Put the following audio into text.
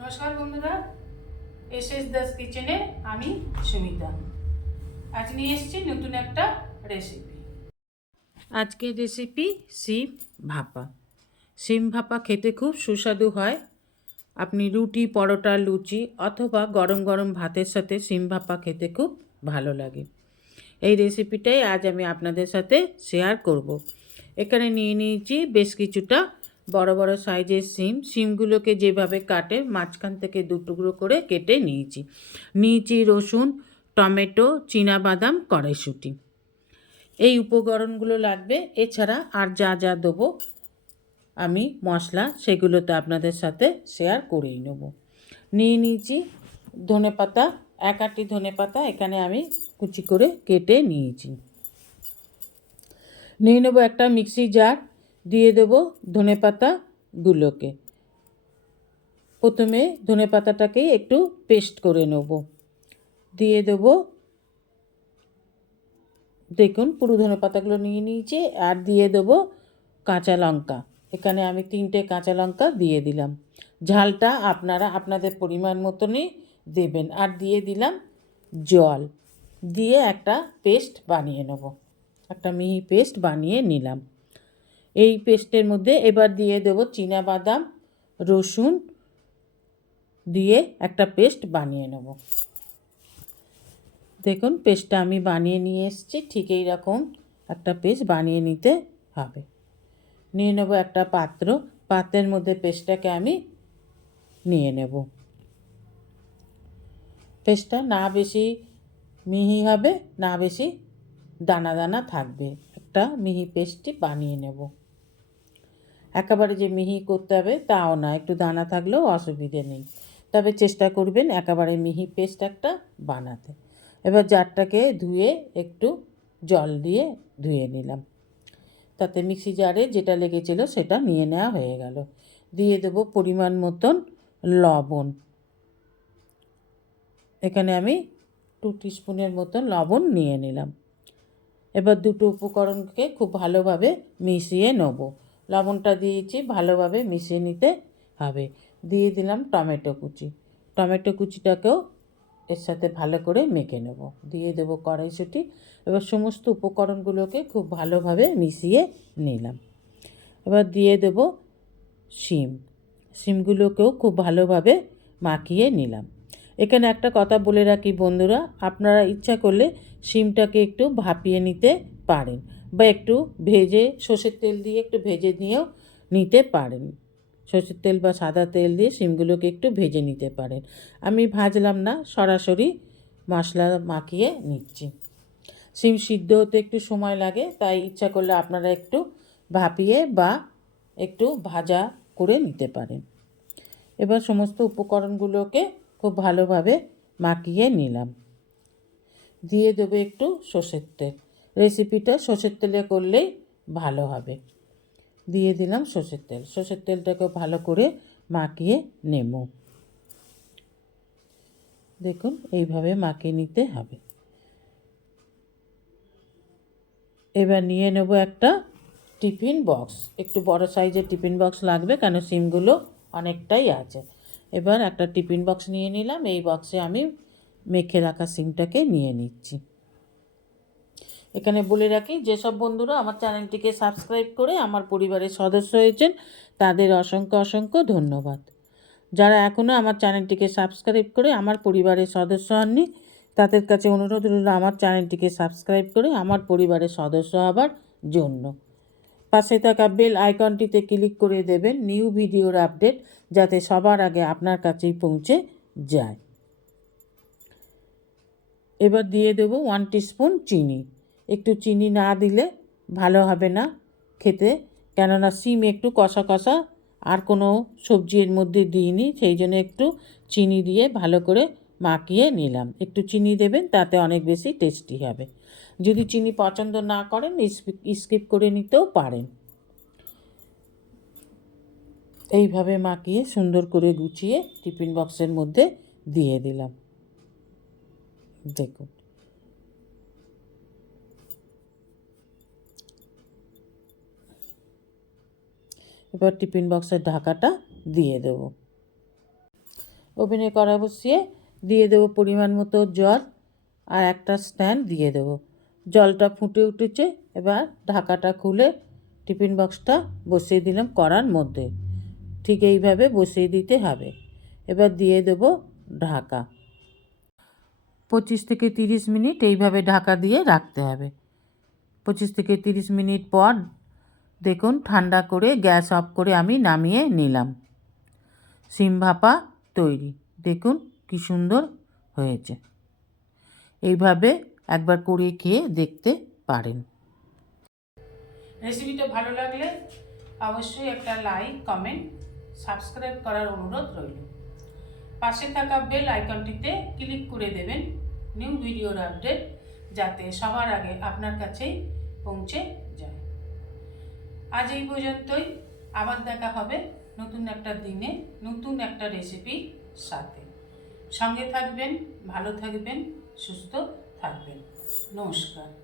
নমস্কার বন্ধুরা S S Das কিচেনে আমি সুমিতা। আজ নিয়ে এসেছি নতুন একটা রেসিপি আজকের রেসিপি শিম ভাপা। শিম ভাপা খেতে খুব সুস্বাদু হয়। আপনি রুটি, পরোটা, লুচি অথবা গরম গরম ভাতের সাথে শিম ভাপা খেতে খুব ভালো লাগে। এই রেসিপিটাই আজ আমি আপনাদের সাথে শেয়ার করব। এখানে নিয়ে নিয়েছি বেশ কিছুটা বড় বড় সাইজের সিম, সিমগুলোকে যেভাবে কাটে, মাঝখান থেকে দু টুকরো করে কেটে নিয়েছি। নিয়েছি রসুন, টমেটো বাদাম কড়াইশুঁটি। এই উপকরণগুলো লাগবে। এছাড়া আর যা যা দেবো আমি, মশলা, সেগুলো তো আপনাদের সাথে শেয়ার করেই নেব। নিয়ে নিয়েছি ধনে পাতা, এক আটি ধনে পাতা, এখানে আমি কুচি করে কেটে নিয়েছি। নিয়ে নেব একটা মিক্সি জার। দিয়ে দেবো ধনে পাতাগুলোকে প্রথমে ধনে পাতাটাকে একটু পেস্ট করে নেব। দিয়ে দেবো, দেখুন পুরো ধনে পাতাগুলো নিয়ে নিয়েছি, আর দিয়ে দেবো কাঁচা লঙ্কা। এখানে আমি তিনটে কাঁচা লঙ্কা দিয়ে দিলাম। ঝালটা আপনারা আপনাদের পরিমাণ মতনই দেবেন। আর দিয়ে দিলাম জল। দিয়ে একটা পেস্ট বানিয়ে নেব। একটা মিহি পেস্ট বানিয়ে নিলাম। এই পেস্টের মধ্যে এবার দিয়ে দেবো বাদাম, রসুন দিয়ে একটা পেস্ট বানিয়ে নেব। দেখুন, পেস্টটা আমি বানিয়ে নিয়ে এসেছি, ঠিক এই রকম একটা পেস্ট বানিয়ে নিতে হবে। নিয়ে নেব একটা পাত্র, পাত্রের মধ্যে পেস্টটাকে আমি নিয়ে নেব। পেস্টটা না বেশি মিহি হবে, না বেশি দানা দানা থাকবে। একটা মিহি পেস্টটি বানিয়ে নেব। একেবারে যে মিহি করতে হবে তাও না, একটু দানা থাকলেও অসুবিধে নেই। তবে চেষ্টা করবেন একেবারে মিহি পেস্ট একটা বানাতে। এবার জারটাকে ধুয়ে একটু জল দিয়ে ধুয়ে নিলাম। তাতে মিক্সি জারে যেটা লেগেছিলো সেটা নিয়ে নেওয়া হয়ে গেল। দিয়ে দেবো পরিমাণ মতন লবণ। এখানে আমি টু টিস্পুনের মতন লবণ নিয়ে নিলাম। এবার দুটো উপকরণকে খুব ভালোভাবে মিশিয়ে নেব। লবণটা দিয়েছি, ভালোভাবে মিশিয়ে নিতে হবে। দিয়ে দিলাম টমেটো কুচি। টমেটো কুচিটাকেও এর সাথে ভালো করে মেখে নেব। দিয়ে দেবো কড়াইশুঁটি। এবার সমস্ত উপকরণগুলোকে খুব ভালোভাবে মিশিয়ে নিলাম। এবার দিয়ে দেব শিম। শিমগুলোকেও খুব ভালোভাবে মাখিয়ে নিলাম। এখানে একটা কথা বলে রাখি বন্ধুরা, আপনারা ইচ্ছা করলে শিমটাকে একটু ভাপিয়ে নিতে পারেন বা একটু ভেজে সর্ষের তেল দিয়ে একটু ভেজে নিয়েও নিতে পারেন। সর্ষের তেল বা সাদা তেল দিয়ে শিমগুলোকে একটু ভেজে নিতে পারেন। আমি ভাজলাম না, সরাসরি মশলা মাখিয়ে নিচ্ছি। শিম সিদ্ধ হতে একটু সময় লাগে, তাই ইচ্ছা করলে আপনারা একটু ভাপিয়ে বা একটু ভাজা করে নিতে পারেন। এবার সমস্ত উপকরণগুলোকে ভালোভাবে মাখিয়ে নিলাম। দিয়ে দেবো একটু সর্ষের তেল। রেসিপিটা সর্ষের তেলে করলেই ভালো হবে। দিয়ে দিলাম সর্ষের তেল। সর্ষের তেলটাকে ভালো করে মাখিয়ে নেব। দেখুন, এইভাবে মাখিয়ে নিতে হবে। এবার নিয়ে নেব একটা টিফিন বক্স। একটু বড় সাইজের টিফিন বক্স লাগবে, কেন সিমগুলো অনেকটাই আছে। এবার একটা টিফিন বক্স নিয়ে নিলাম। এই বক্সে আমি মেখে রাখা সিমটাকে নিয়ে নিচ্ছি। এখানে বলে রাখি, যেসব বন্ধুরা আমার চ্যানেলটিকে সাবস্ক্রাইব করে আমার পরিবারের সদস্য হয়েছেন, তাদের অসংখ্য অসংখ্য ধন্যবাদ। যারা এখনও আমার চ্যানেলটিকে সাবস্ক্রাইব করে আমার পরিবারের সদস্য হননি, তাদের কাছে অনুরোধ রইল আমার চ্যানেলটিকে সাবস্ক্রাইব করে আমার পরিবারের সদস্য হবার জন্য। পাশে থাকা বেল আইকনটিতে ক্লিক করে দেবেন নিউ ভিডিওর আপডেট যাতে সবার আগে আপনার কাছেই পৌঁছে যায়। এবার দিয়ে দেবো ওয়ান টিস্পুন চিনি। একটু চিনি না দিলে ভালো হবে না খেতে, কেননা সিম একটু কষা কষা আর কোনো সবজি এর মধ্যে দিইনি, সেই জন্য একটু চিনি দিয়ে ভালো করে মাখিয়ে নিলাম। একটু চিনি দেবেন, তাতে অনেক বেশি টেস্টি হবে। যদি চিনি পছন্দ না করেন স্কিপ করে নিতেও পারেন। এইভাবে মাখিয়ে সুন্দর করে গুছিয়ে টিফিন বক্সের মধ্যে দিয়ে দিলাম। দেখুন। এবার টিফিন বক্সের ঢাকাটা দিয়ে দেবো। ওভেনে কড়া বসিয়ে দিয়ে দেবো পরিমাণ মতো জল আর একটা স্ট্যান্ড দিয়ে দেবো। জলটা ফুটে উঠেছে, এবার ঢাকাটা খুলে টিফিন বক্সটা বসিয়ে দিলাম কড়ার মধ্যে। ঠিক এইভাবে বসিয়ে দিতে হবে। এবার দিয়ে দেবো ঢাকা। পঁচিশ থেকে তিরিশ মিনিট এইভাবে ঢাকা দিয়ে রাখতে হবে। পঁচিশ থেকে তিরিশ মিনিট পর দেখুন ঠান্ডা করে গ্যাস অফ করে আমি নামিয়ে নিলাম। সিম ভাপা তৈরি। দেখুন কি সুন্দর হয়েছে। এইভাবে একবার করে খেয়ে দেখতে পারেন। রেসিপিটা ভালো লাগলে অবশ্যই একটা লাইক, কমেন্ট, সাবস্ক্রাইব করার অনুরোধ রইল। পাশে থাকা বেল আইকনটিতে ক্লিক করে দেবেন নিউ ভিডিওর আপডেট যাতে সবার আগে আপনার কাছেই পৌঁছে যায়। আজ এই পর্যন্তই। আবার দেখা হবে নতুন একটা দিনে, নতুন একটা রেসিপির সাথে। সঙ্গে থাকবেন ভালো থাকবেন সুস্থ থাকবেন। নমস্কার।